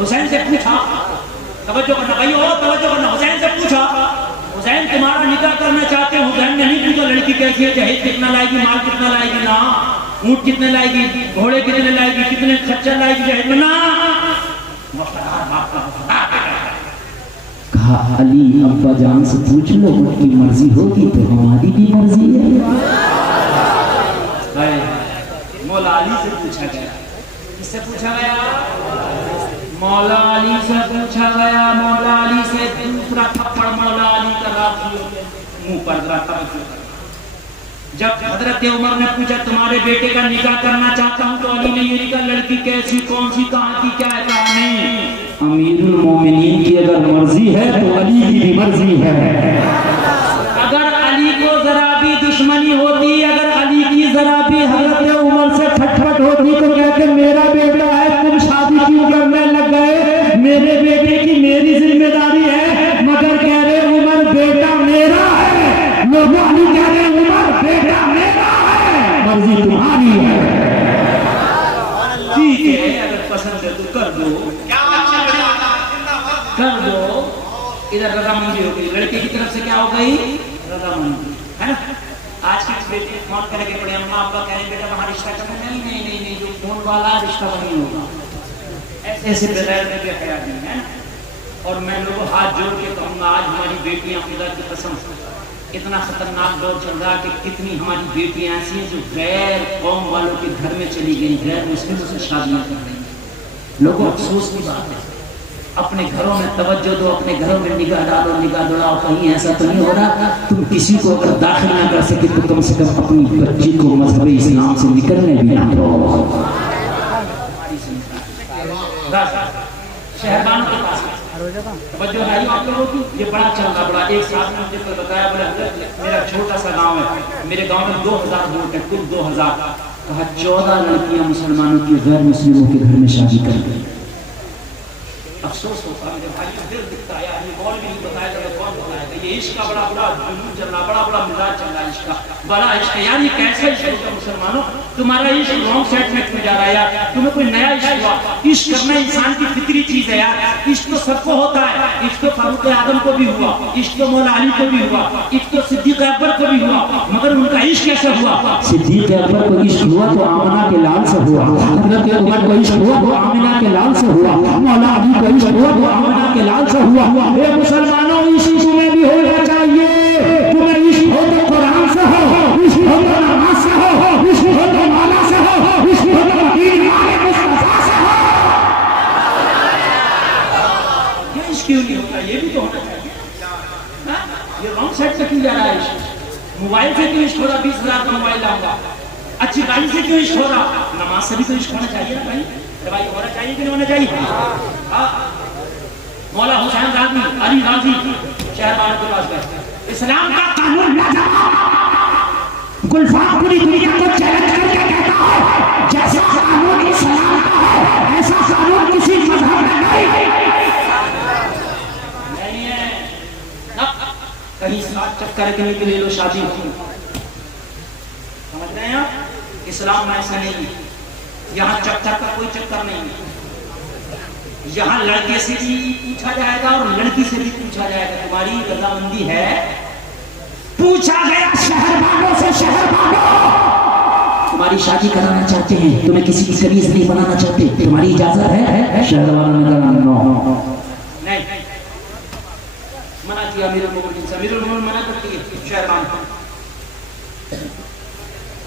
حسین سے پوچھا, توجہ کرنا بھائی, اور توجہ کرنا, حسین سے پوچھا حسین تمہارا نکاح کرنا چاہتے ہیں. حسین نے نہیں پوچھا لڑکی کیسی ہے, جہیز کتنا لائے گی, مال کتنا لائے گی, نا اونٹ کتنے لائے گی, گھوڑے کتنے لائے گی, کتنے خچر لائے گی, جہیز میں نا. کہا علی ابا جان سے پوچھ لو, ان کی مرضی ہوگی تو ہماری بھی مرضی ہے. مولا علی سے پوچھا گیا, کس سے پوچھا گیا؟ مولا علی سے پوچھا گیا. مولا علی سے دوسرا تھپڑ مولا علی کا راضی منہ پر رکھا. جب حضرت عمر نے پوچھا تمہارے بیٹے کا نکاح کرنا چاہتا ہوں, تو علی نے یہ کہا لڑکی کیسی, کون سی, کہاں کی, کیا ہے, کہاں نہیں. امیر المومنین کی اگر مرضی ہے تو علی کی بھی مرضی ہے. اگر علی کو ذرا بھی دشمنی ہوتی, اگر علی کی ذرا بھی حضرت عمر سے کھٹکھٹ ہوتی تو کہتے میرا بیٹا ہے, تم شادی کیوں کرنے لگ گئے, میرے بیٹے کی میری ذمہ داری ہے. مگر کہہ رہے عمر بیٹا میرا ہے, لوگ علی کہہ رہے عمر بیٹا میرا ہے, مرضی تمہاری ہے. ٹھیک ہے, اگر پسند ہے تو کر دو, کر دو. ادھر رضامندی ہو گئی, لڑکی کی طرف سے کیا ہو گئی, رضامندی ہے نا. آج کے بیٹے فون کرے کے پڑے, اماں ابا کہہ رہے بیٹا وہاں رشتہ کرنا, نہیں نہیں نہیں نہیں, جو فون والا رشتہ وہیں ہوگا. ایسے ایسے بغیر میں بھی خیال نہیں ہے نا. اور میں لوگوں ہاتھ جوڑ کے کہوں گا, آج ہماری بیٹیاں خدا کی قسم اتنا خطرناک دور چل رہا ہے کہ کتنی ہماری بیٹیاں ایسی ہیں جو غیر قوم والوں کے گھر میں چلی گئی, غیر مسلموں سے شادیاں کر رہی ہیں. لوگوں افسوس کی بات ہے, اپنے گھروں میں توجہ دو, اپنے گھروں میں نگاہ ڈالو, نگاہ دوڑاؤ. کہیں ایسا تو نہیں ہو رہا تم کسی کو اگر داخل نہ کر سکے تو کم سے کم اپنی بچی کو مذہب اسلام سے نکلنے بھی نہ دو. شہربانوں کے پاس توجہ ہے آپ لوگوں کی, یہ بڑا چل رہا. بڑا ایک ساتھ نے مجھے بتایا, بولے میرا چھوٹا سا گاؤں ہے, میرے گاؤں میں 2000 ووٹ ہے, کل 2000. کہا 14 لڑکیاں مسلمانوں کی غیر مسلموں کے گھر میں شادی کر گئی. افسوس ہوتا ہے جب بھائی دل دکھتا ہے, یہ کون بھی نہیں بتایا جب کون بتایا گا. یہ عشق کا بڑا بڑا جنون چل رہا, بڑا بڑا مزاج چل رہا ہے عشق کا, بڑا عشق ہے یار. یہ کیسا عشق ہوتا ہے مسلمانوں, تمہارا عشق رانگ سیٹ میں جا رہا ہے یار. تمہیں کوئی نیا عشق ہوا, عشق کرنا انسان کی فطری چیز ہے یار. عشق تو سب کو ہوتا ہے, عشق تو فاروق اعظم کو بھی ہوا, عشق تو مولا علی کو بھی ہوا, عشق تو صدیق اکبر کو بھی ہوا, مگر ان کا عشق کیسے ہوا؟ صدیق اکبر کو عشق ہوا تو آمنہ کے لال سے ہوا, حضرت عمر کو عشق ہوا تو آمنہ کے لال سے ہوا, مولا علی کو عشق ہوا تو آمنہ کے لال سے ہوا. اے مسلمانوں, عشق تمہیں بھی ہونا چاہیے. تمہیں عشق ہو تو قرآن سے ہو, عشق ہو تو نماز سے ہو, عشق ہو تو مولا سے ہو, عشق ہو تو دین والے مصطفیٰ سے ہو. یہ عشق کیوں نہیں ہوتا, یہ بھی تو ہونا چاہیے. یہ رانگ سائڈ سے کیوں جا رہا ہے عشق؟ موبائل سے کیوں عشق ہو رہا, 20,000 کا موبائل لاؤں گا, اچھی گاڑی سے کیوں عشق ہو رہا, نماز سے بھی تو عشق ہونا چاہیے نا بھائی. بھائی ہونا چاہیے کہ نہیں ہونا چاہیے؟ مولا حسین راضی, علی راضی شہربان کے پاس گئے, اسلام کا قانون گلفام پوری دنیا کو چیلنج کر کے کہتا ہے جیسا قانون اسلام کا ہے ایسا قانون کسی مذہب میں نہیں ہے. کہیں ساتھ چکر کے نکلے لو شادی ہو, سمجھ رہے ہیں آپ؟ اسلام میں ایسا نہیں ہے. یہاں چکر کا کوئی چکر نہیں ہے. یہاں لڑکے سے بھی پوچھا جائے گا اور لڑکی سے بھی پوچھا جائے گا, تمہاری رضامندی ہے. پوچھا گیا شہربانوں سے, شہربانوں تمہاری شادی کرانا چاہتے ہیں, تمہیں کسی کی کنیز نہیں بنانا چاہتے, تمہاری اجازت ہے؟ شہربانوں نے کہا نہیں, منع کیا امیر المومنین سے. امیر المومنین منع کرتی ہے شہربان کو.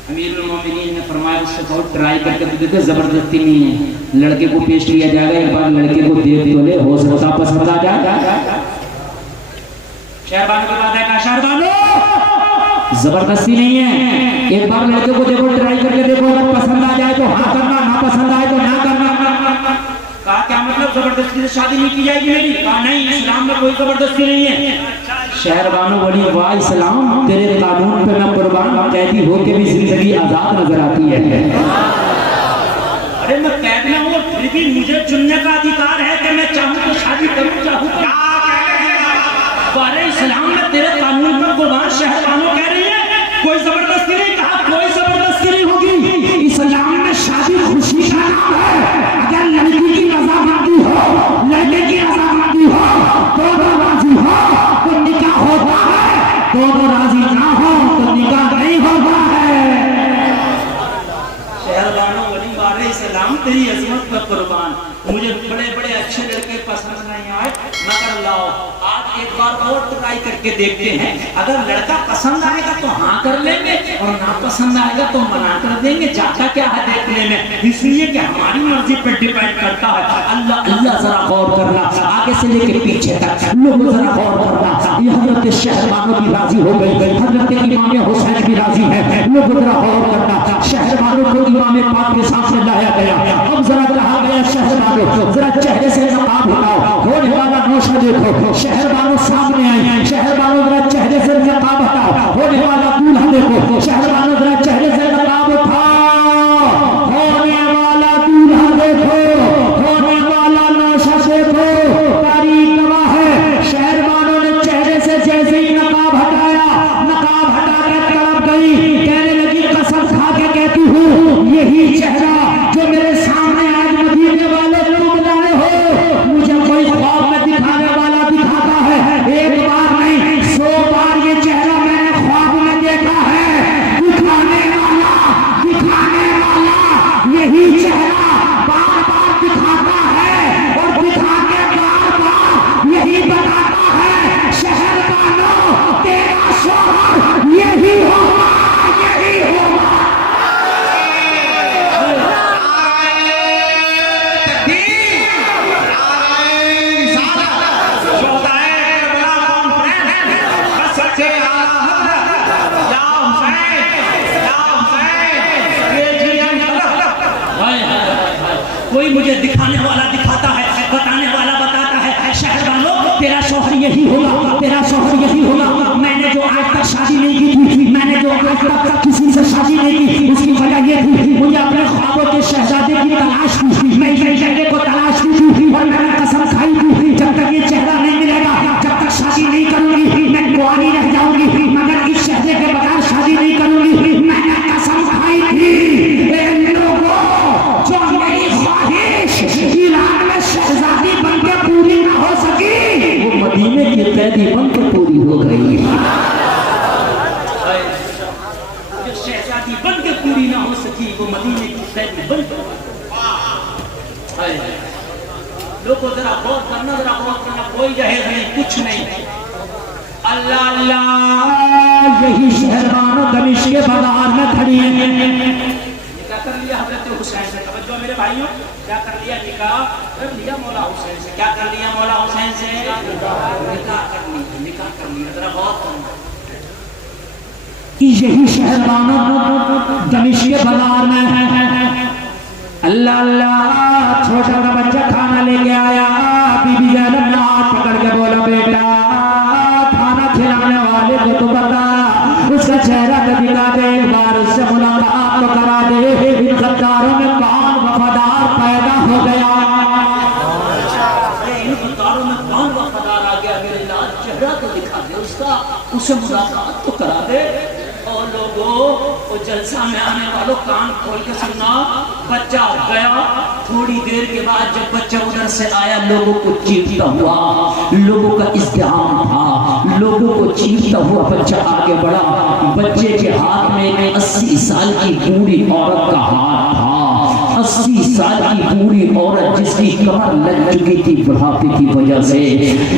امیر المومنین نے فرمایا اس سے بہت ٹرائی کر کے دیکھے, زبردستی نہیں ہے, لڑکے کو پیش کیا جائے گا, ایک بار لڑکے کو دیکھ تو لے, ہو سکتا پسند آ جائے. شہربان کو بات ہے, کہا شہربانو زبردستی نہیں ہے, ایک بار لڑکے کو دیکھو, ٹرائی کر کے دیکھو, اگر پسند آ جائے تو ہاں کرنا, نہ پسند آئے تو نہ کرنا. کہا کیا مطلب زبردستی سے شادی نہیں کی جائے گی میری؟ کہا نہیں, اسلام میں کوئی زبردستی نہیں ہے. شہربانو بڑی واہ اسلام, تیرے قانون پہ میں قربان, قیدی ہو کے بھی زندگی آزاد نظر آتی ہے. ارے میں قید میں ہوں, پھر بھی مجھے چننے کا ادھیکار ہے کہ میں چاہوں تو شادی کروں, چاہوں تو. اسلام میں تیرے قانون پر قربان. شہربانو کہہ رہی ہے کوئی زبردستی نہیں. کہا کوئی زبردستی نہیں ہوگی. اسلام میں شادی خوشی کا نام ہے, اگر لڑکی کی رضامندی ہو راضی نہ ہو تو نکاح نہیں ہوتا ہے۔ شہربانو ولی علیہ السلام تیری عظمت پر قربان، مجھے بڑے بڑے اچھے لڑکے پسند نہیں آئے مگر لاؤ آج ایک بار اور ٹرائی کر کے دیکھتے ہیں، اگر لڑکا پسند آئے گا تو ہاں کر لیں گے اور نہ پسند آئے گا تو منع کر دیں گے، جاتا کیا ہے دیکھنے میں، اس لیے کہ ہماری مرضی پر ڈیپینڈ کرتا ہے۔ اللہ اللہ ذرا غور کرنا، آگے سے لے کے پیچھے تک لوگ ذرا غور کرنا، یہ حضرت شہربانو بھی راضی ہو گئی، حضرت امام حسین بھی راضی ہے، لوگ ذرا غور کرنا، شہربانو کو امام پاک کے سامنے لایا گیا، اب ذرا کہا گیا شہربانو ذرا چہرے سے نقاب ہٹاؤ، ہونے والا نوشہ دیکھو، شہربانو سامنے آئی، شہربانو ذرا چہرے سے نقاب ہٹاؤ، ہونے والا دولہا دیکھو، شہربانو ذرا چہرے سے نقاب اٹھاؤ، ہونے والا دولہا دیکھو، ہونے والا نوشہ دیکھو، تاریخ گواہ ہے، شہربانو نے چہرے سے جیسے ہی نقاب ہٹایا، نقاب ہٹا کر تڑپ گئی، کہنے لگی قسم کھا کے کہتی ہوں یہی چہرہ جو میرے سامنے آج مدینے والے تم لائے ہو، مجھے کوئی خواب میں دکھانے والا دکھاتا ہے، ایک بار نہیں 100 بار یہ چہرہ میں نے خواب میں دیکھا ہے، دکھانے والا یہی چہرہ بار بار دکھاتا ہے اور دکھا کے بار بار یہی بتاتا ہے شہربانو تیرا شوہر یہی ہوگا، یہی ہوگا۔ کوئی مجھے دکھانے والا دکھاتا ہے، بتانے والا بتاتا ہے، شہربانو تیرا شوہر یہی ہوگا، تیرا شوہر یہی ہوگا، میں نے جو آج تک شادی نہیں کی تھی، میں نے جو آج تک کسی سے شادی نہیں کی، اس کی وجہ یہ تھی مجھے اپنے خوابوں کے شہزادے کی تلاش تھی، میں اس شہزادے کو تلاش کی تھی اور میں نے قسم کھائی تھی جب تک یہ چہرہ نہیں ملے گا، جب تک شادی نہیں کروں گی میں کنواری رہ جاؤں گی، مگر اس شہزادے کے بغیر شادی نہیں کروں گی، میں نے قسم کھائی تھی۔ ان لوگوں جو میری خواہش ایران میں شہزادی بن کے پوری نہ ہو سکی، وہ مدینے کی قیدی بن کے پوری ہو گئی، جو شہزادی بن کے پوری نہ ہو سکی وہ مدینے کی قیدی بن کے، لوگوں ذرا غور کرنا، ذرا غور کرنا، کوئی جہیز نہیں، کچھ نہیں، اللہ اللہ یہی شہربانو دمشق کے بازار میں کھڑی ہے، کیا کر لیا حضرت حسین سے، توجہ میرے بھائیوں، کیا کر لیا، نکاح کر لیا مولا حسین سے، کیا کر لیا مولا حسین سے، نکاح کر لیا، ذرا غور کرنا، یہی شہربانو دمشق کے بازار میں ہے، اللہ اللہ چھوٹا سا بچہ کھانا لے کے آیا، بی بی زینب نے ہاتھ پکڑ کے بولا بیٹا کھانا کھلانے والے کو تو بتا، اس کا چہرہ تو دکھا دے، ایک بار اس سے ملاقات تو کرا دے، ان غداروں میں کون وفادار پیدا ہو گیا، ان غداروں میں کون وفادار آ گیا، میرے لال چہرہ تو دکھا دے اس کا، اسے ملاقات تو کرا دے۔ اور لوگوں وہ جلسہ میں آنے والوں کان کھول کے سننا، بچہ گیا، تھوڑی دیر کے بعد جب بچہ ادھر سے آیا لوگوں کو چیختا ہوا، لوگوں کا ازدحام تھا، لوگوں کو چیختا ہوا بچہ آگے بڑھا، بچے کے ہاتھ میں 80 سال کی بوڑھی عورت کا ہاتھ تھا، 80 سال کی بوڑھی عورت جس کی کمر لگ چکی تھی بڑھاپے کی وجہ سے،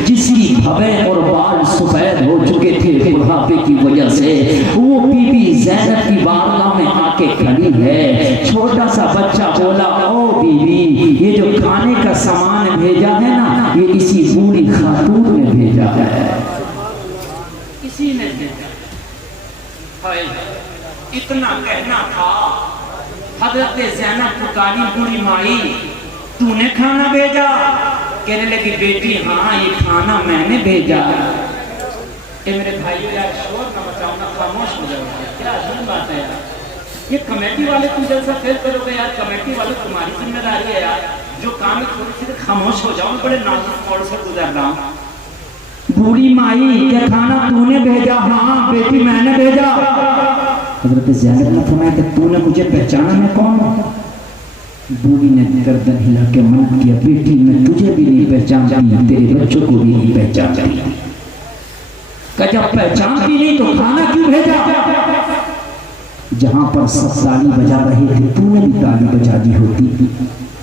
جس کی بھویں اور بال سفید ہو چکے تھے بڑھاپے کی وجہ سے، وہ بی بی زینب کی بارگاہ میں آ کے کھڑی ہے، چھوٹا سا بچہ بولا او بی بی یہ جو کھانے کا سامان بھیجا ہے نا یہ اسی بوڑھی خاتون نے بھیجا ہے، اسی نے بھیجا، اتنا کہنا تھا، حضرت زینب پکاری بوڑھی مائی تو نے کھانا بھیجا، کہنے لگی بیٹی ہاں یہ کھانا میں نے بھیجا، اے میرے بھائیو یار شور نہ مچاؤ نا، خاموش ہو جاؤ، کیا عجیب بات ہے یار، یہ کمیٹی والے تم جلسہ فیل کرو گے یار، کمیٹی والے تمہاری ذمہ داری ہے یار، جو کام ہے تھوڑی سی خاموش ہو جاؤ، میں بڑے نازک موڑ سے گزر رہا ہوں۔ بوڑھی مائی کیا کھانا تو نے بھیجا؟ ہاں بیٹی میں نے بھیجا۔ حضرت زینب نے فرمایا کہ تو نے مجھے پہچانا میں کون ہوں؟ بوڑھی نے گردن ہلا کے منع کیا، بیٹی میں تجھے بھی نہیں پہچانتی، تیرے بچوں کو بھی نہیں پہچانتی۔ کہ جب پہچانتی نہیں تو کھانا کیوں بھیجا؟ جہاں پر سب تالی بجا رہے تھے تو نے بھی تالی بجا دی ہوتی،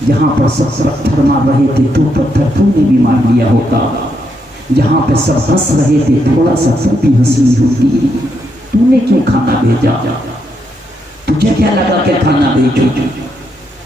جہاں پر سب پتھر مار رہے تھے تو پتھر تو نے بھی مار لیا ہوتا، جہاں پہ سب ہنس رہے تھے تھوڑا سا تو بھی ہنسی ہوتی، تو نے کیوں کھانا بھیجا؟ تجھے کیا لگا کہ کھانا بھیجو؟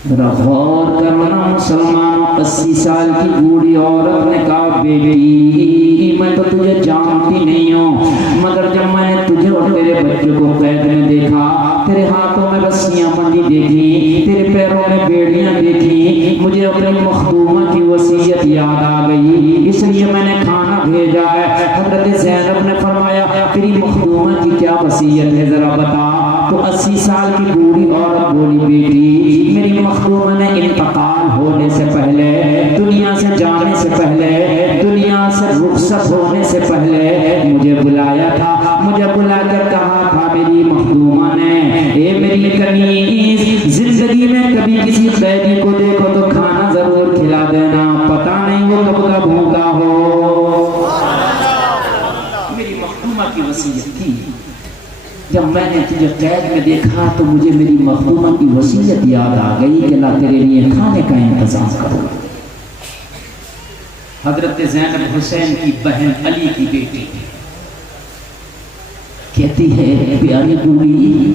ذرا غور کرنا مسلمانوں، 80 سال کی بوڑھی عورت نے کہا بیٹی میں تو تجھے جانتی نہیں ہوں، مگر جب میں نے تجھے اور تیرے بچوں کو قید میں دیکھا، تیرے ہاتھوں میں رسیاں بندھی دیکھی، تیرے پیروں میں بیڑیاں دیکھی، مجھے اپنی مخدومہ کی وصیت یاد آ گئی، اس لیے میں نے کھانا بھیجا ہے۔ حضرت زینب نے فرمایا تیری مخدومہ کی کیا وصیت ہے ذرا بتا؟ تو 80 سال کی بوڑھی عورت بولی بیٹی میری مخدومہ نے انتقال ہونے سے پہلے، دنیا سے جانے سے پہلے، دنیا سے رخصت ہونے سے پہلے مجھے بلایا تھا، مجھے بلا کر کہا تھا میری مخدومہ نے اے میری کنیز زندگی میں کبھی کسی قیدی کو دیکھو تو کھانا ضرور کھلا دینا، پتہ نہیں وہ کب کا بھوکا ہو۔ میری مخدومہ کی وصیت تھی، جب میں نے تجھے قید میں دیکھا تو مجھے میری مخدومہ کی وصیت یاد آ گئی کہ اللہ تیرے لیے کھانے کا انتظام کرو۔ حضرت زینب حسین کی بہن علی کی بیٹی کہتی ہے پیاری بوڑھی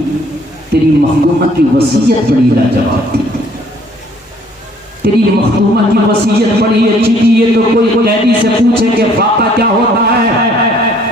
تیری مخدومہ کی وصیت بڑی لاجواب تھی، تیری مخدومہ کی وصیت بڑی اچھی تھی، یہ تو کوئی قیدی سے پوچھے کہ فاقہ کیا ہوتا ہے،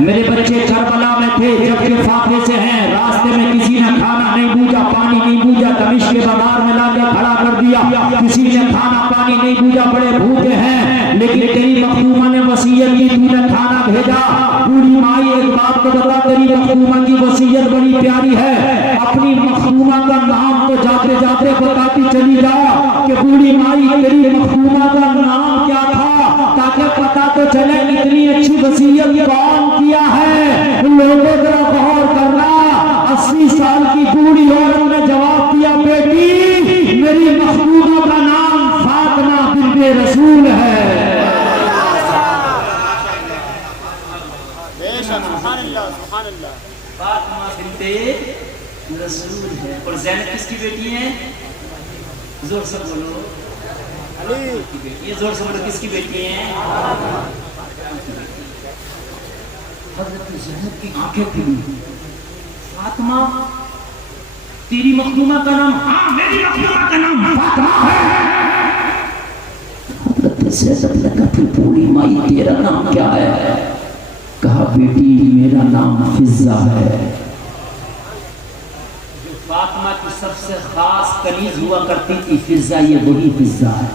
میرے بچے کربلا میں تھے جب کے فاقے سے ہیں، راستے میں کسی نے کھانا نہیں بوجھا، پانی نہیں بوجھا، دمشق کے بازار میں لا کے کھڑا کر دیا، کسی نے کھانا پانی نہیں بوجھا، بڑے بھوکے ہیں، لیکن تیری مخدومہ نے وصیت کی، تو نے کھانا بھیجا۔ بوڑھی مائی ایک بات کو بتا، تیری مخدومہ کی وصیت بڑی پیاری ہے، اپنی مخدومہ کا نام تو جاتے جاتے بتاتی چلی جا کہ بوڑھی مائی تیری مخدومہ کا نام کیا تھا، تاکہ پتہ تو چلے اتنی اچھی وصیت کون کیا ہے۔ لوگوں ذرا غور کرنا، 80 سال کی بوڑھی عورت نے جواب دیا بیٹی میری مخدومہ کا نام فاطمہ بنت رسول ہے۔ فاطمہ بنت رسول ہے، اور زینب کس کی بیٹی ہے؟ زور سے بولو، علی کی بیٹی ہے، زور سے بولو کس کی بیٹی ہے؟ حضرت زینب کی آنکھیں کھلی، فاطمہ تیری مخدومہ کا نام؟ ہاں میری مخدومہ کا نام فاطمہ ہے۔ حضرت زینب نے کہا پھر بوڑھی مائی تیرا نام کیا ہے؟ کہا بیٹی میرا نام فضہ ہے۔ فاطمہ کی سب سے خاص کنیز ہوا کرتی تھی فضہ، یہ وہی فضہ ہے،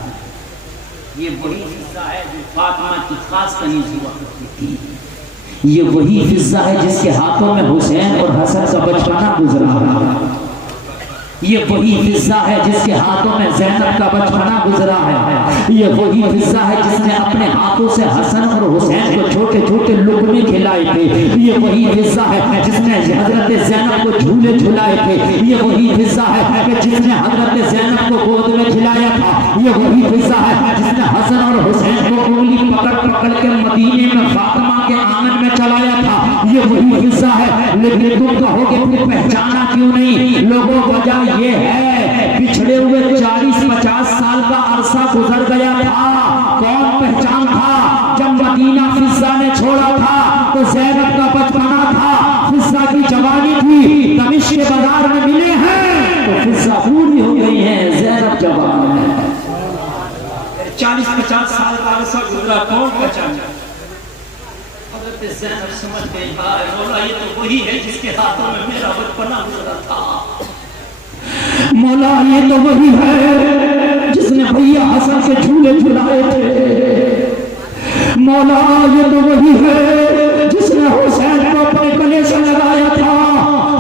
یہ وہی فضہ ہے جو فاطمہ کی خاص کنیز ہوا کرتی تھی، یہ وہی فضہ ہے جس کے ہاتھوں میں حسین اور حسن کا بچپنا گزرا ہے، یہ وہی فضہ ہے جس کے ہاتھوں میں زینب کا بچپنا گزرا ہے، یہ وہی فضہ ہے جس نے اپنے ہاتھوں سے حسن اور حسین کو چھوٹے چھوٹے لقمے کھلائے تھے، یہ وہی فضہ ہے جس نے حضرت زینب کو جھولے جھلائے تھے، یہ وہی فضہ ہے جس نے حضرت زینب کو گود میں کھلایا تھا، یہ وہی فضہ ہے جس نے حسن اور حسین کو انگلی پکڑ پکڑ کے مدینے میں فاطمہ کے آنگن میں چلایا تھا، یہ وہی فضہ ہے۔ لیکن تم کہو گے پھر پہچانا کیوں نہیں؟ لوگوں وجہ یہ ہے پچھڑے ہوئے 40-50 سال کا عرصہ گزر گیا تھا، کون پہچان تھا؟ جب مدینہ فضہ نے چھوڑا تھا تو زینب کا بچپنا تھا، فضہ کی جوانی تھی، دمشق کے بازار میں ملے ہیں تو فضہ پوری ہو گئی ہے، زینب جوان ہے۔ 40-50 سال کا عرصہ گزرا، کون پہچانا؟ حضرت زینب سمجھ گئی مولا یہ تو وہی ہے جس کے ہاتھوں میں میرا بچپنا گزرا تھا، مولا یہ تو وہی ہے جس نے بھیا حسن کے جھولے جھلائے تھے، مولا یہ تو وہی ہے جس نے حسین کو اپنے گلے سے لگایا تھا۔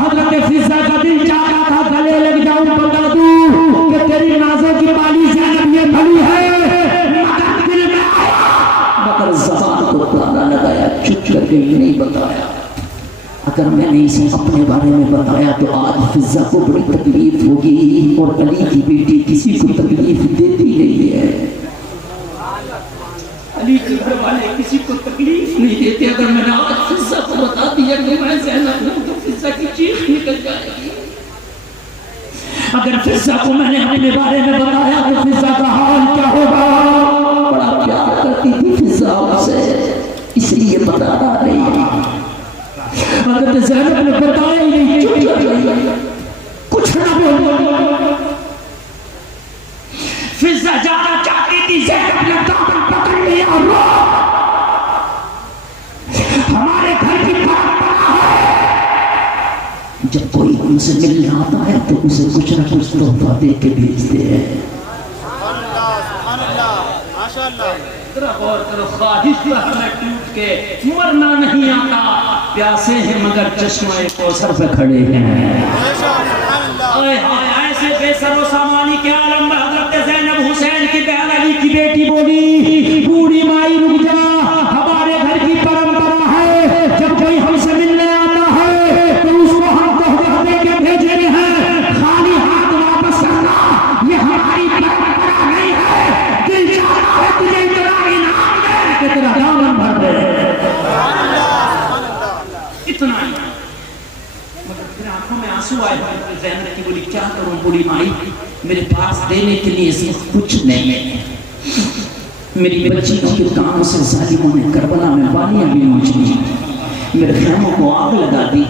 حضرت فضہ کا دل چاہتا تھا گلے لگ جاؤں، بتا دوں کہ تیری نازوں کی بالی زینب یہ بھلی ہے، مگر دل میں آیا مگر زبان کو تالا لگایا، چپ کر کے نہیں بتایا۔ اگر میں نے اسے اپنے بارے میں بتایا تو آج فضہ کو بڑی تکلیف ہوگی، اور علی کی بیٹی کسی کو تکلیف دیتی نہیں ہے۔ علی کے گھر والے کسی کو تکلیف نہیں دیتے. اگر میں نے آج فضہ کو بتا دیا کہ میں زینب ہوں تو فضہ کی چیخ نکل جائے گی. اگر فضہ کو میں نے اپنے بارے میں بتایا تو فضہ کا حال کیا ہوگا؟ بڑا پیار کرتی تھی فضہ سے اس لیے بتانا نہیں. اگر زینب نے بتایا ہی نہیں چپ کر گئی کچھ نہ بولی. فضہ جانا چاہتی تھی زینب نے دامن پکڑ لیا اور رو. ہمارے گھر کی پرمپرا ہے جب کوئی ہم سے ملنے آتا ہے تو اسے کچھ نہ کچھ تحفہ دے کے بھیجتے ہیں. ذرا غور کرو خواہش پر ہمیں ٹوٹ کے مرنا نہیں آتا. پیاسے ہیں مگر چشمہ کوثر پہ کھڑے ہیں. ایسے بے سر و سامانی کے عالم میں حضرت زینب حسین کی بہن علی کی بیٹی بولی بوڑھی مائی رک جا. ہمارے گھر کی پرمپرا ہے جب کوئی ہم سے ملنے آتا ہے تو اس کو ہم تحفہ دے کے بھیجنے ہیں. خالی ہاتھ واپس کرنا یہ ہماری پرمپرا نہیں ہے. دل چاہتا ہے تجھے اتنا انعام دے کہ تیرا دامن بھر دے. اتنا ہی مگر پھر آنکھوں میں آنسو آئے. زینب کی بولی کیا کروں بوڑھی مائی میرے پاس دینے کے لیے کچھ نہیں ہے. میری بچیوں کے کاموں سے ظالموں نے کربلا میں بالیاں بھی نوچ لی. میرے خیموں کو آگ لگا دی.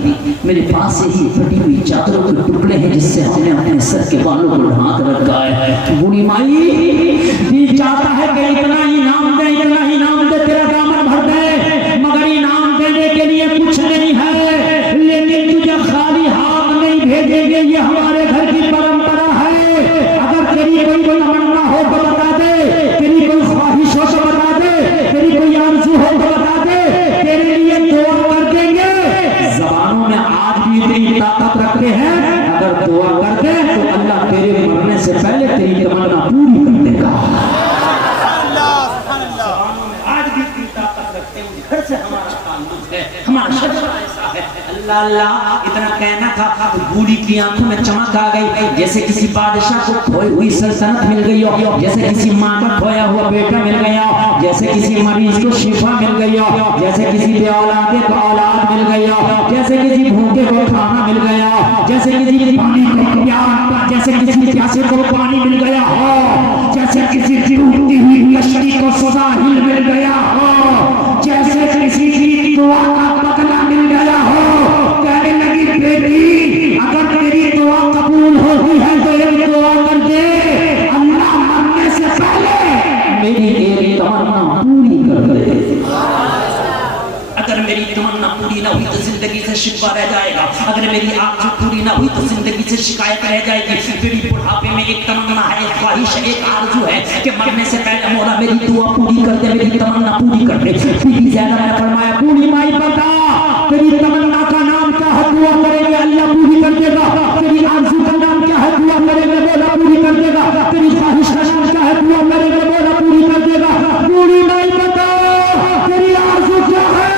میرے پاس سے ہی پھٹی ہوئی چادروں کے ٹکڑے ہیں جس سے ہم نے اپنے سر کے بالوں کو ڈھانک رکھا ہے. بوڑھی مائی دل چاہتا ہے کہ اتنا ہی نام دے اتنا ہی نام دے تیرا دامن بھر دے مگر انعام دینے کے لیے کچھ نہیں ہے. لیکن تجھے خالی ہاتھ نہیں بھیجیں گے یہ ہمارے گھر کی پرمپرا ہے. اگر تیری کوئی تمنا ہو تو بتا دے. تیری کوئی خواہش ہو تو بتا دے. تیری کوئی آرزو ہو تو بتا دے. تیرے لیے دعا کر دیں گے. زبانوں میں آج بھی اتنی طاقت رکھتے ہیں اگر دعا کر دے تو اللہ تیرے مرنے سے پہلے تیری تمنا پوری کر دے گا. زبانوں میں آج بھی اتنی طاقت رکھتے ہیں. گھر سے ہمارا تعلق ہے ہمارا شجرہ ایسا ہے. اللہ اللہ اتنا کہنا تھا تو بوڑھی کی آنکھوں میں چمک آ گئی جیسے کسی بادشاہ کو کھوئی ہوئی سلطنت مل گئی ہو. جیسے کسی ماں کا کھویا ہوا بیٹا مل گیا. جیسے کسی مریض کو شفا مل گئی ہو. جیسے کسی بے اولاد کو اولاد مل گئی ہو. جیسے کسی بھوکے کو کھانا مل گیا. جیسے کسی پانی کو پیار جیسے کسی پیاسے کو پانی مل گیا ہو. جیسے کسی ٹوٹتی ہوئی لشکری کو ساحل مل گیا ہو. جیسے کسی کی دعا کا بدلہ مل گیا ہو. کہنے لگی بیٹی اگر تیری دعا قبول ہوئی ہے تو ایک دعا کر دے اللہ مرنے سے پہلے میری ایک تمنا پوری کر دے. اگر میری تمنا پوری نہ ہوئی تو زندگی سے شکوہ رہ جائے گا. اگر میری آرزو پوری نہ ہوئی تو زندگی سے شکایت رہ جائے گی. میری بڑھاپے میں ایک تمنا ہے ایک خواہش ہے ایک آرزو ہے کہ مرنے سے پہلے مولا میری دعا پوری کر دے میری تمنا پوری کر دے. بی بی زینب نے فرمایا بوڑھی مائی بتا تیری تمنا کا نام کیا ہے دعا کریں گے اللہ پوری کر دے گا. تیری آرزو کا نام کیا ہے دعا کریں گے مولا پوری کر دے گا. تیری خواہش کا نام کیا ہے دعا کریں گے مولا پوری کر دے گا. بوڑھی مائی بتا تیری آرزو کیا ہے.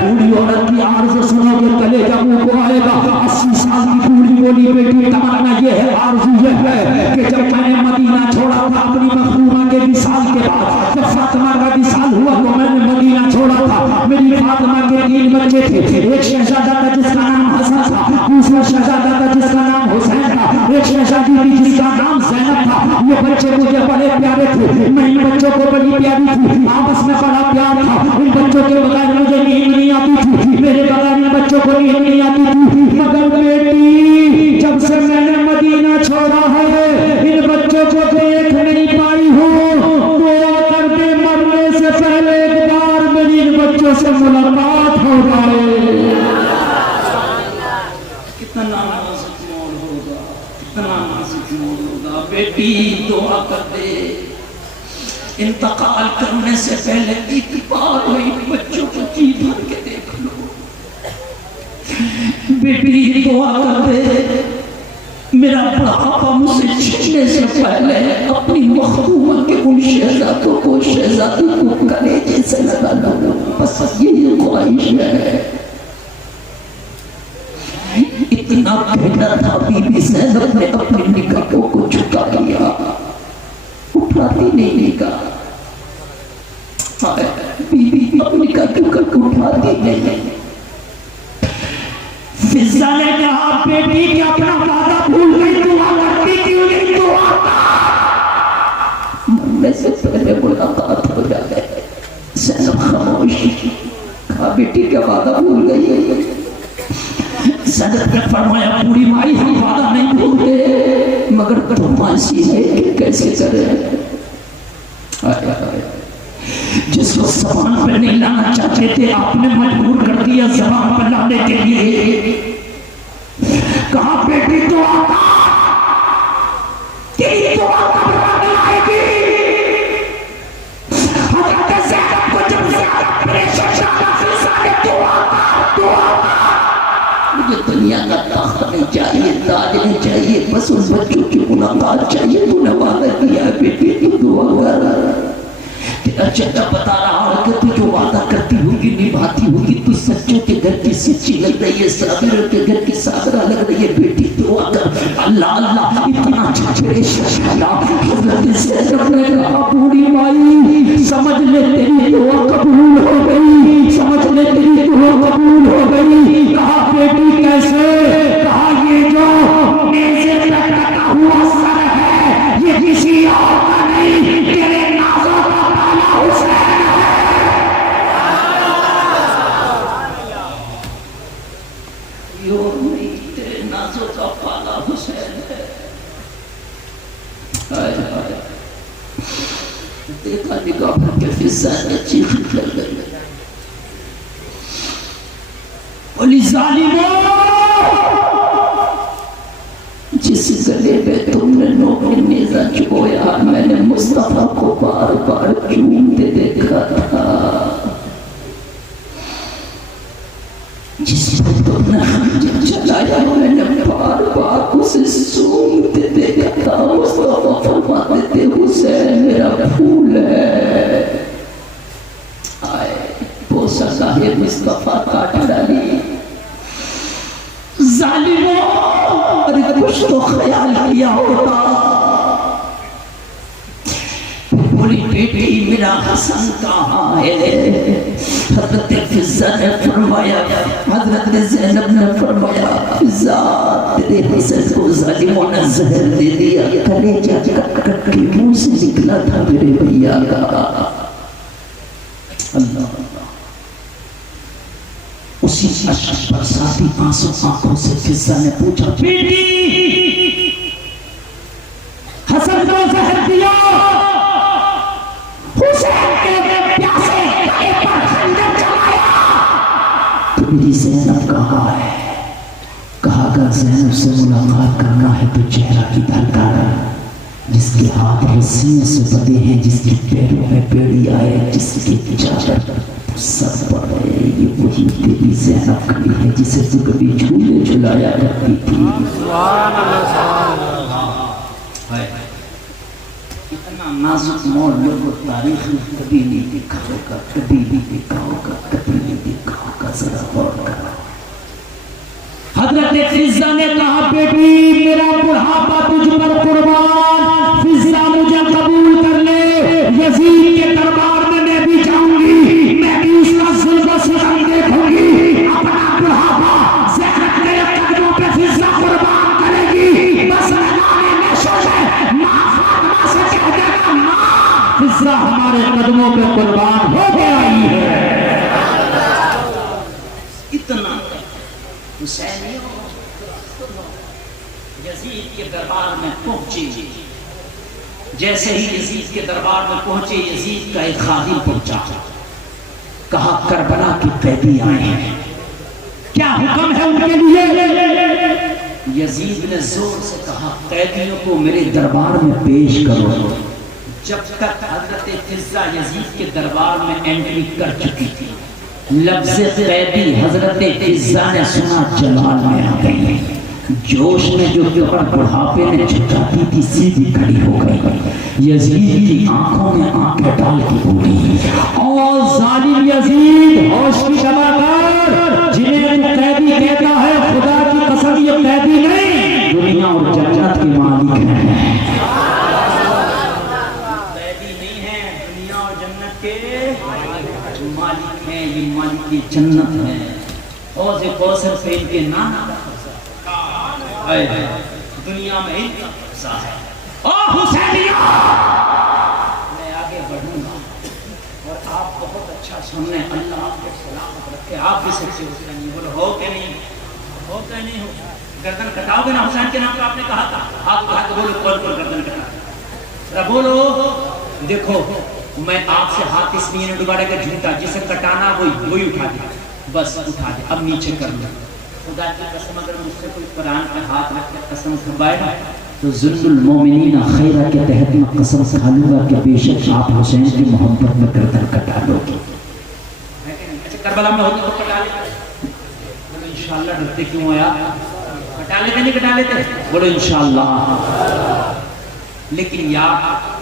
بوڑھی عورت کی عرض سنو گے کلیجہ منہ کو آئے گا. 80 سال کی بوڑھی بولی بیٹی تمنا یہ ہے آرزو یہ ہے کہ جب میں نے مدینہ چھوڑا تھا اپنی مخدومہ کے وصال کے بعد جب فاطمہ کا وصال ہوا تو میں نے مدینہ چھوڑا تھا. میری فاطمہ کے 3 بچے تھے. ایک شہزادہ تھا جس کا نام حسن تھا. دوسرا شہزادہ تھا جس کا نام حسین تھا. ایک شہزادی تھی جس کا نام زینب تھا. یہ بچے مجھے بڑے پیارے تھے. میں ان بچوں کو بڑی پیاری تھی. آپس میں بڑا پیار تھا. ان بچوں کے بغیر مجھے نیند نہیں آتی تھی. میرے بغیر ان بچوں کو نیند نہیں آتی تھی. مگر بیٹی جب سے میں نے مدینہ چھوڑا ہے ان بچوں کو دیکھ نہیں پائی ہوں. دعا کر کے مرنے سے پہلے ایک بار میری ان بچوں سے ملاقات ہو جائے. کتنا نازک موڑ ہوگا کتنا نازک موڑ ہوگا. بیٹی دعا کر دے انتقال کرنے سے پہلے ایک بار ہوئی بچوں کو جی بھر کے دیکھ لو. بیٹی دعا کر دے میرا بڑھاپا مجھ سے چھیننے سے پہلے اپنی مخدومہ کے ان شہزادوں کو شہزادی کو کلیجے سے لگا لو. بس یہی خواہش ہے. اتنا بھیڑا تھا بی بی زینب نے اپنی نگاہوں کو جھکا لیا. اٹھاتی نہیں نگاہ. بیوی اپنی کا اٹھا دی گئی. فضا نے کہا بیٹی کہ اپنا وعدہ بھول گئی، دعا کرتی کیوں نہیں؟ دعا مرنے سے پہلے ملاقات ہو جائے. زینب خاموش. کہا بیٹی کیا وعدہ بھول گئی؟ زینب نے فرمایا پوری مائی ہم وعدہ نہیں بھولتے، مگر تم ایسی ہے کہ کیسے کرے. جس وقت زبان پہ نہیں لانا چاہتے تھے آپ نے مجبور کر دیا زبان پہ لانے کے لیے. کہا بیٹی دعا تیری دعا کب آئے گی؟ حضرت زینب کو جب زیادہ پریشان فضا نے دعا مجھے دنیا کا تخت نہیں چاہیے، تاج نہیں چاہیے، بس ان بچوں کی ملاقات چاہیے. تو نے وعدہ کیا بیٹی تو دعا کر. اچھا بتا رہا ہے کہ تو جو وعدہ کرتی ہوگی نبھاتی ہوگی. تو سچوں کے گھر کی سچی لگ رہی ہے، صابروں کے گھر کی صابرہ لگ رہی ہے. بیٹی دعا کر. اللہ اللہ اتنا اچھا حضرت زینب نے کہا بوڑھی مائی سمجھ لے تیری دعا قبول ہو گئی، سمجھ لے تیری دعا قبول ہو گئی. کہا بیٹی کیسے؟ کہا یہ جو نیزے پہ کٹا ہوا سر ہے یہ کسی اور کا نہیں، تیرے نازوں کا پالا حسین ہے. یہ اور نہیں، تیرے نازوں کا پالا حسین ہے. دیکھا نگاہ کر کے فضا نے چیخ کر گئی. بولی ظالموں، جس گلے میں تم نے نوک نیزہ چبویا میں نے مصطفیٰ کو بار بار چومتے دیکھا تھا. جس پر تم نے خنجر چلایا میں نے بار بار اسے سونگتے دیکھا تھا. مصطفیٰ فرماتے تھے حسین میرا پھول ہے. آئے بوسہ صاحب مصطفیٰ کاٹ ڈالی. ظالموں، ارے کچھ تو خیال کیا ہوتا. بولی بیٹی میرا حسن کہاں ہے؟ حضرت فضا نے فرمایا، حضرت زینب نے فرمایا فضا تیرے حسن کو ظالموں نے زہر دے دیا. کلیجہ کٹ کٹ کے منہ سے نکلا تھا میرے بھیا کا. اللہ اسی اشک پر ساتھی آنسو آنکھوں سے فضا نے پوچھا بیٹی حسن کو زہر دیا، حسین کے پیاسے گلے پر خنجر چلایا، تو میری زینب کہاں ہے؟ کہا اگر زینب سے ملاقات کرنا ہے تو چہرہ کی دھڑکن، جس کے ہاتھ رسیوں سے بندھے ہیں، جس کے پیروں میں بیڑی آئے، جس کی چادر سب پر ہے، یہ وہی تیری زینب کھڑی ہے جسے تو کبھی جھولے جھلایا کرتی تھی. اتنا نازک موڑ لوگوں تاریخ میں کبھی نہیں دیکھا ہوگا، کبھی نہیں دیکھا ہوگا، کبھی نہیں دیکھا ہوگا. ذرا غور کرو. حضرت فضا نے کہا بیٹی میرا بڑھاپا تجھ پر قربان، فضا مجھے قبول کر لے. یزید کے دربار میں میں بھی جاؤں گی، میں بھی اس کا ظلم و ستم دیکھوں گی. اپنا بڑھاپا زینب میرے قدموں پہ فضا قربان کرے گی. بس میدان نشو میں ماں فاطمہ سے کہہ دینا ماں فضا ہمارے قدموں پہ قربان ہو کے آئی ہے. اتنا حسینیوں یزید کے دربار میں پہنچی. جیسے ہی یزید کے دربار میں پہنچے یزید کا ایک خادم پہنچا. کہا کربلا کی قیدی آئے ہیں، کیا حکم ہے ان کے لیے؟ یزید نے زور سے کہا قیدیوں کو میرے دربار میں پیش کرو. جب تک حضرت فضا یزید کے دربار میں انٹری کر چکی تھی، لفظ قیدی حضرت فضا نے سنا جلال میں آ گئی. جوش میں جو بڑھاپے نے چکاتی تھی سیدھی کھڑی ہو گئی. یزید کی آنکھوں میں آنکھیں ڈال کے بولی اور ظالم یزید ہوش کی شبہ کر، جنہیں تو قیدی کہتا ہے خدا کی قسم یہ قیدی نہیں دنیا اور جنت کے مالک ہیں. قیدی نہیں ہیں، دنیا اور جنت کے مالک ہیں، یہ مالک کی جنت ہے. حوض کوثر سے ان کے نانا کا قبضہ ہے. دنیا میں ان کا قبضہ ہے. او حسینیہ، میں آگے بڑھوں گا اور آپ بہت اچھا سن لیں. اللہ آپ کو سلامت رکھے. آپ بھی سچے حسینی بولو، ہو کہ نہیں ہو کہ نہیں ہو؟ گردن کٹاؤ گے نا حسین کے نام پہ؟ آپ نے کہا تھا. ہاتھ اٹھا کے بولو کون کون گردن کٹا. بولو دیکھو میں آپ سے ہاتھ اس لیے نہیں ڈبا رہا کہ جھوٹا جسے کٹانا وہی اٹھا دے. بس اٹھا دے. اب نیچے کر لیں. خدا کی قسم اگر مجھ سے کوئی قرآن پہ ہاتھ رکھ کے قسم کھبائے گا تو ذل المومنین خیرہ کے تحت میں قسم کھا لوں گا کہ بے شک آپ حسین کی محبت میں گردن کٹا لو گے. اچھا کربلا میں ہوتے تو کٹا لیتے. بولو انشاءاللہ. ڈرتے کیوں ہو یار؟ کٹا لیتے نہیں کٹا لیتے؟ بولو انشاءاللہ. لیکن یار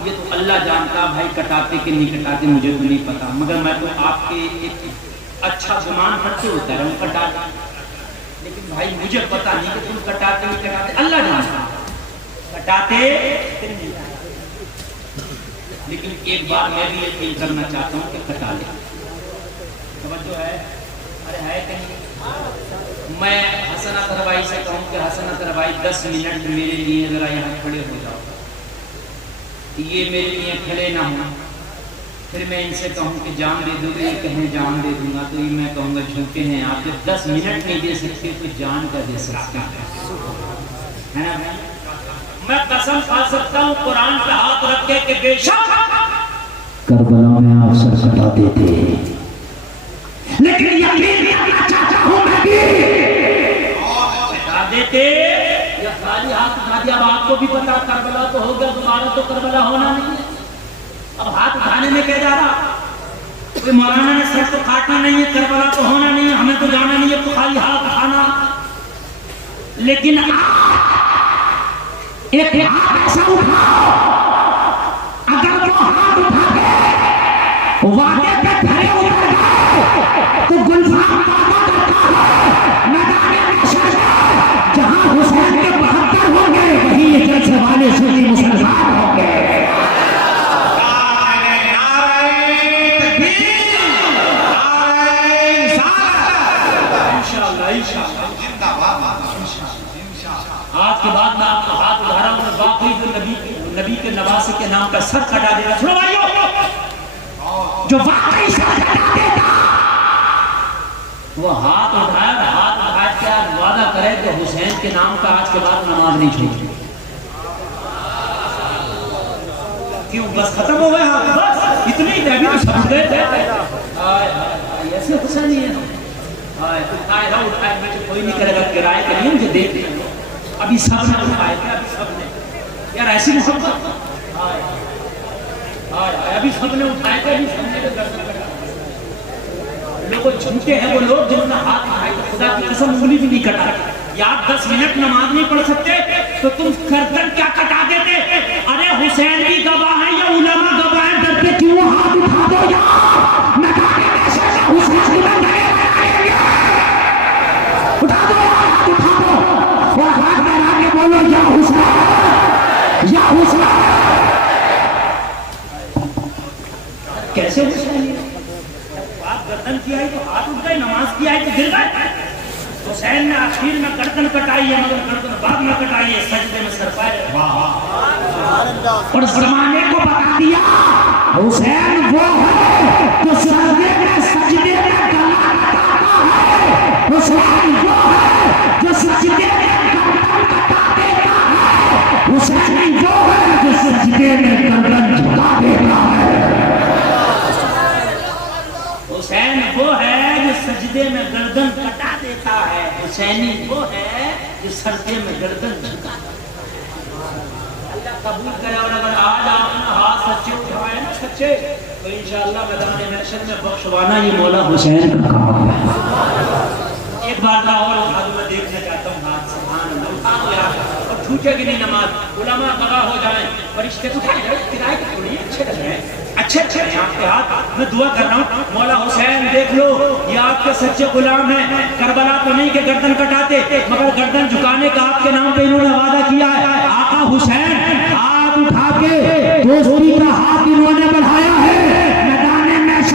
یہ تو اللہ جانتا بھائی کٹاتے کہ نہیں کٹاتے مجھے تو نہیں پتا. مگر میں تو آپ کے ایک اچھا گمان کرتے ہوتا ہے وہ کٹاتے. لیکن بھائی مجھے پتا نہیں کہ تم کٹاتے نہیں کٹاتے. اللہ جانتا کٹاتے. لیکن ایک بار میں بھی یقین کرنا چاہتا ہوں کہ کٹا لے. توجہ ہے؟ ارے ہے کہ نہیں؟ میں حسن اطہر بھائی سے کہوں کہ حسن اطہر بھائی 10 منٹ میرے لیے ذرا یہاں کھڑے ہو جاؤ. یہ میرے لیے کھڑے نہ ہوں. پھر میں ان سے کہوں کہ جان دے دو گے، یہ کہیں جان دے دوں گا تو یہ میں کہوں گا جھوٹے ہیں آپ. 10 منٹ نہیں دے سکتے تو جان کا دے سکتے ہیں نا بھائی. میں قسم کھا سکتا ہوں قرآن پہ ہاتھ رکھ کے کہ بے شک کربلا میں آپ سر کٹا دیتے. لیکن یقین کرنا چاہتا ہوں میں بھی کٹا دیتے یا خالی ہاتھ اٹھا دیا. اب آپ کو بھی پتا کربلا تو ہو گیا، دوبارہ تو کربلا ہونا نہیں ہے. اب ہاتھ اٹھانے میں کیا جا رہا؟ کوئی مولانا نے سر تو کاٹنا نہیں ہے، کربلا تو ہونا نہیں ہے، ہمیں تو جانا نہیں ہے تو خالی ہاتھ اٹھانا. لیکن ایک ہاتھ ایسا اٹھاؤ اگر وہ ہاتھ اٹھا کے وعدے پہ کھڑے اتر گئے تو گلزار وعدہ کرتا ہے میدان محشر جہاں حسین کے 72 ہوں گے وہیں یہ جلسے والے سنی مسلمان ہوں گے. آج کے بعد میں آپ کو ہاتھ اٹھا رہا ہوں اور باقی جو نبی کے نواسے کے نام پر سر کٹا دے رہا. سنو بھائیو، جو واقعی سر کٹا دیتا وہ ہاتھ اٹھائے کیا وعدہ کرے کہ حسین کے نام کا آج کے بعد نماز نہیں چھوڑی. کیوں بس ختم ہو گئے؟ ہاتھ بس اتنی بھی تو سمجھ گئے تھے. ایسے حسین ہی ہے. اٹھائے مجھے کوئی نہیں کرے گا کرائے کے لیے مجھے دیکھ لیں. ابھی سب نے اٹھائے تھے. ابھی سب نے یار ایسی محبت. ابھی سب نے اٹھائے تھے. ابھی سب نے لوگ جھوٹے ہیں وہ لوگ جن کا ہاتھ اٹھائے. خدا کی قسم انگلی بھی نہیں کٹا. یا آپ 10 منٹ نماز نہیں پڑھ سکتے تو تم گردن کیا کٹا دیتے؟ ارے حسین بھی گواہ ہے یا علماء گواہ ہیں. ڈر کے کیوں ہاتھ اٹھا دو یار. حسین اٹھا دو ہاتھ اٹھا دو اور ہاتھ بنا کے بولو یا حسین یا حسین. کیسے حسین بات گردن کی آئی تو ہاتھ اٹھ گئے، نماز کی آئی تو گر گئے. حسین نے آخر میں گردن کٹائی ہے مگر گردن بعد میں کٹائی ہے. سجدے میں سر پائے اور زمانے کو بتا دیا حسین وہ ہے جو سجدے میں گلا کٹاتا ہے. حسین وہ ہے جو سجدے میں گردن کٹا دیتا ہے. حسین وہ ہے جو سجدے میں گردن جھکا دیتا ہے. حسین وہ ہے جو سجدے میں گردن کٹا دیتا ہے. حسینی وہ ہے جو سجدے میں گردن جھکا دیتا ہے. اللہ قبول کرے. اور اگر آج آپ نے ہاتھ سچے اٹھائے نا سچے تو انشاءاللہ میدان محشر میں بخشوانا یہ مولا حسین کا کام ہے. ایک بار اور اٹھا دوں. میں دیکھنا چاہتا ہوں ہاتھ. سبحان اللہ. اٹھا دو یار اور چھوٹے بھی نہیں نماز. علماء گواہ ہو جائیں. فرشتے اٹھائے جائیں. کرائے کے تھوڑی اچھے لگ رہے ہیں. اچھے ہیں آپ کے ہاتھ. میں دعا کر رہا ہوں مولا حسین دیکھ لو یہ آپ کے سچے غلام ہیں. کربلا تو نہیں کہ گردن کٹاتے مگر گردن جھکانے کا آپ کے نام پہ انہوں نے وعدہ کیا ہے. آقا حسین ہاتھ اٹھا کے دوستی کا ہاتھ انہوں نے بڑھایا ہے. میدان محشر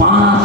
5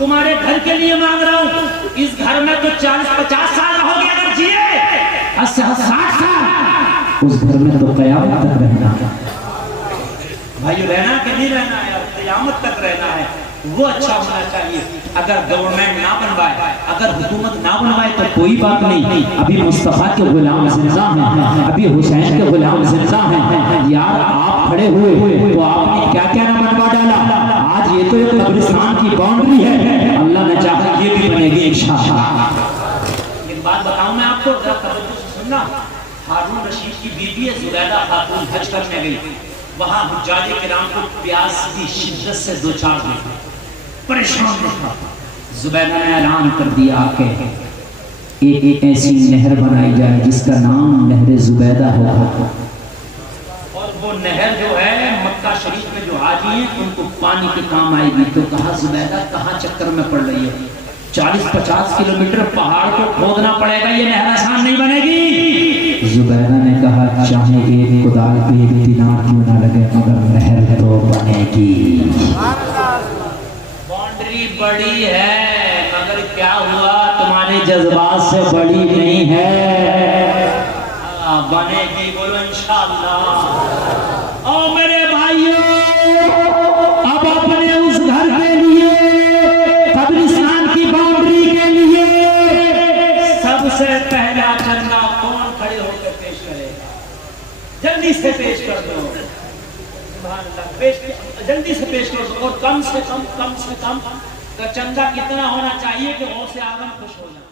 تمہارے گھر کے لیے مانگ رہا ہوں. اس گھر میں تو 40-50 سال رہو گے اگر جیے 60 سال اس گھر میں تو قیامت تک رہنا ہے. بھائیو رہنا کہ نہیں رہنا ہے, قیامت تک رہنا ہے. وہ اچھا ہونا چاہیے. اگر گورنمنٹ نہ بنوائے, اگر حکومت نہ بنوائے تو کوئی بات نہیں. ابھی مصطفیٰ کے غلام زندہ ہیں, ابھی حسین کے غلام زندہ ہیں. یار آپ کھڑے ہوئے تو آپ نے کیا کیا نہ بنوا ڈالا. آج یہ تو ایک قبرستان کی باؤنڈری ہے, اللہ نے چاہا یہ بھی بنے گی انشاءاللہ. ایک بات بتاؤں میں آپ کو, ذرا توجہ سے سننا. ہارون رشید کی بیوی ہے زبیدہ خاتون, حج کرنے گئی. وہاں حجاج کرام کو پیاس کی شدت سے دوچار دیکھا, پریشان دیکھا. زبیدہ نے اعلان کر دیا کہ ایک ایسی نہر بنائی جائے جس کا نام نہر زبیدہ ہوگا, اور وہ نہر جو ہے مکہ شریف میں جو حاجی ہیں ان کو پانی کے کام آئے گی. تو کہا زبیدہ کہاں چکر میں پڑ رہی ہے, 40-50 کلومیٹر پہاڑ کو کھودنا پڑے گا, یہ نہر آسان نہیں بنے گی. زبیدہ نے کہا چاہے ایک کدال پہ ایک دینار کیوں نہ لگے مگر نہر تو بنے گی. باؤنڈری بڑی ہے مگر کیا ہوا تمہارے جذبات سے بڑی نہیں ہے, بنے گی. بولو انشاءاللہ. او میرے بھائیوں, اب اپنے اس گھر کے لیے, قبرستان کی باؤنڈری کے لیے سب سے پہلا چندہ کون کھڑے ہو کے پیش کرے گا؟ جلدی سے پیش کر دو. سبحان اللہ, جلدی سے پیش کر دو. اور کم سے کم کا چندہ کتنا ہونا چاہیے کہ غوث اعظم خوش ہو جائے؟